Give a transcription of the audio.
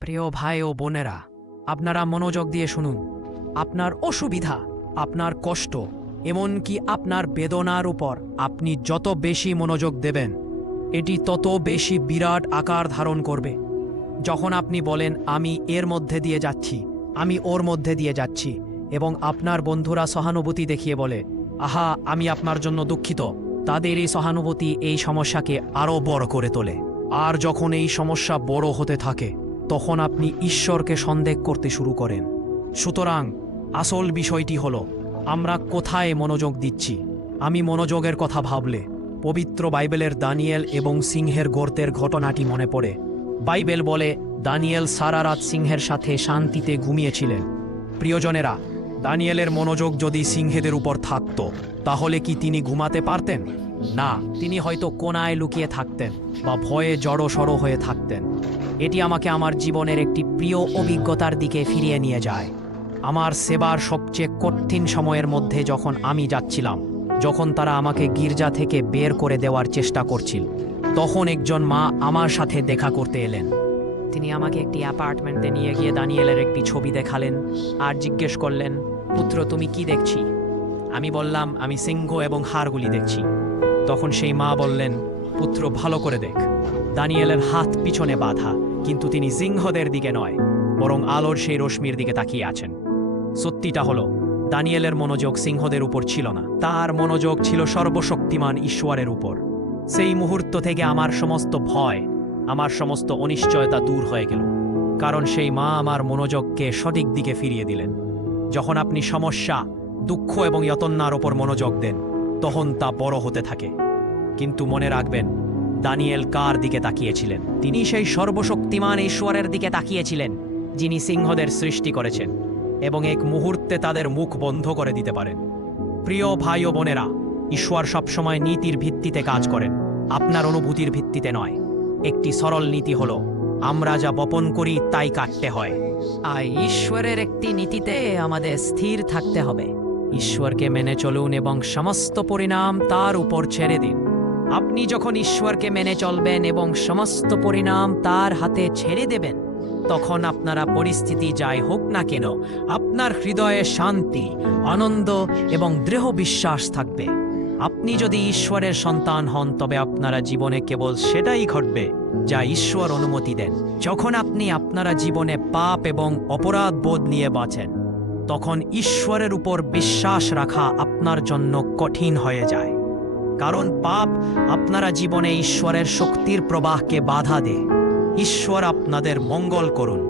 প্রিয় ভাই ও বোনেরা, আপনারা মনোযোগ দিয়ে শুনুন। আপনার অসুবিধা, আপনার কষ্ট, এমনকি আপনার বেদনার উপর আপনি যত বেশি মনোযোগ দেবেন, এটি তত বেশি বিরাট আকার ধারণ করবে। যখন আপনি বলেন, আমি এর মধ্যে দিয়ে যাচ্ছি, আমি ওর মধ্যে দিয়ে যাচ্ছি, এবং আপনার বন্ধুরা সহানুভূতি দেখিয়ে বলে, আহা আমি আপনার জন্য দুঃখিত, তাদের এই সহানুভূতি এই সমস্যাকে আরও বড় করে তোলে। আর যখন এই সমস্যা বড় হতে থাকে, তখন আপনি ঈশ্বরকে সন্দেহ করতে শুরু করেন। সুতরাং আসল বিষয়টি হলো, আমরা কোথায় মনোযোগ দিচ্ছি। আমি মনোযোগের কথা ভাবলে পবিত্র বাইবেলের দানিয়েল এবং সিংহের গর্তের ঘটনাটি মনে পড়ে। বাইবেল বলে, দানিয়েল সারা রাত সিংহের সাথে শান্তিতে ঘুমিয়েছিলেন। প্রিয়জনেরা, দানিয়েলের মনোযোগ যদি সিংহেদের উপর থাকত, তাহলে কি তিনি ঘুমাতে পারতেন? না, তিনি হয়তো কোনায় লুকিয়ে থাকতেন বা ভয়ে জড়সড় হয়ে থাকতেন। এটি আমাকে আমার জীবনের একটি প্রিয় অভিজ্ঞতার দিকে ফিরিয়ে নিয়ে যায়। আমার সেবার সবচেয়ে কঠিন সময়ের মধ্যে যখন আমি যাচ্ছিলাম, যখন তারা আমাকে গির্জা থেকে বের করে দেওয়ার চেষ্টা করছিল, তখন একজন মা আমার সাথে দেখা করতে এলেন। তিনি আমাকে একটি অ্যাপার্টমেন্টে নিয়ে গিয়ে দানিয়েলের একটি ছবি দেখালেন আর জিজ্ঞেস করলেন, পুত্র তুমি কি দেখছি? আমি বললাম, আমি সিংহ এবং হাড়গুলি দেখছি। তখন সেই মা বললেন, পুত্র ভালো করে দেখ। দানিয়েলের হাত পিছনে বাঁধা, কিন্তু তিনি সিংহদের দিকে নয়, বরং আলোর সেই রশ্মির দিকে তাকিয়ে আছেন। সত্যিটা হলো, দানিয়েলের মনোযোগ সিংহদের উপর ছিল না, তার মনোযোগ ছিল সর্বশক্তিমান ঈশ্বরের উপর। সেই মুহূর্ত থেকে আমার সমস্ত ভয়, আমার সমস্ত অনিশ্চয়তা দূর হয়ে গেল, কারণ সেই মা আমার মনোযোগকে সঠিক দিকে ফিরিয়ে দিলেন। যখন আপনি সমস্যা, দুঃখ এবং ইয়াতনার ওপর মনোযোগ দেন, তখন তা বড় হতে থাকে। কিন্তু মনে রাখবেন, দানিয়েল কার দিকে তাকিয়েছিলেন? তিনি সেই সর্বশক্তিমান ঈশ্বরের দিকে তাকিয়েছিলেন, যিনি সিংহদের সৃষ্টি করেছেন এবং এক মুহূর্তে তাদের মুখ বন্ধ করে দিতে পারেন। প্রিয় ভাই ও বোনেরা, ঈশ্বর সবসময় নীতির ভিত্তিতে কাজ করেন, আপনার অনুভূতির ভিত্তিতে নয়। একটি সরল নীতি হলো, আমরা যা বপন করি তাই কাটতে হয়। আর ঈশ্বরের একটি নীতিতে আমাদের স্থির থাকতে হবে। ঈশ্বরকে মেনে চলুন এবং সমস্ত পরিণাম তার উপর ছেড়ে দিন। আপনি যখন ঈশ্বরকে মেনে চলবেন এবং সমস্ত পরিণাম তার হাতে ছেড়ে দেবেন, তখন আপনারা পরিস্থিতি যাই হোক না কেন, আপনার হৃদয়ে শান্তি, আনন্দ এবং দৃঢ় বিশ্বাস থাকবে। আপনি যদি ঈশ্বরের সন্তান হন, তবে আপনারা জীবনে কেবল সেটাই ঘটবে যা ঈশ্বর অনুমতি দেন। যখন আপনি আপনারা জীবনে পাপ এবং অপরাধ বোধ নিয়ে বাঁচেন, তখন ঈশ্বরের উপর বিশ্বাস রাখা আপনার জন্য কঠিন হয়ে যায়, কারণ পাপ আপনারা জীবনে ঈশ্বরের শক্তির প্রবাহকে বাধা দেয়। ঈশ্বর আপনাদের মঙ্গল করুন।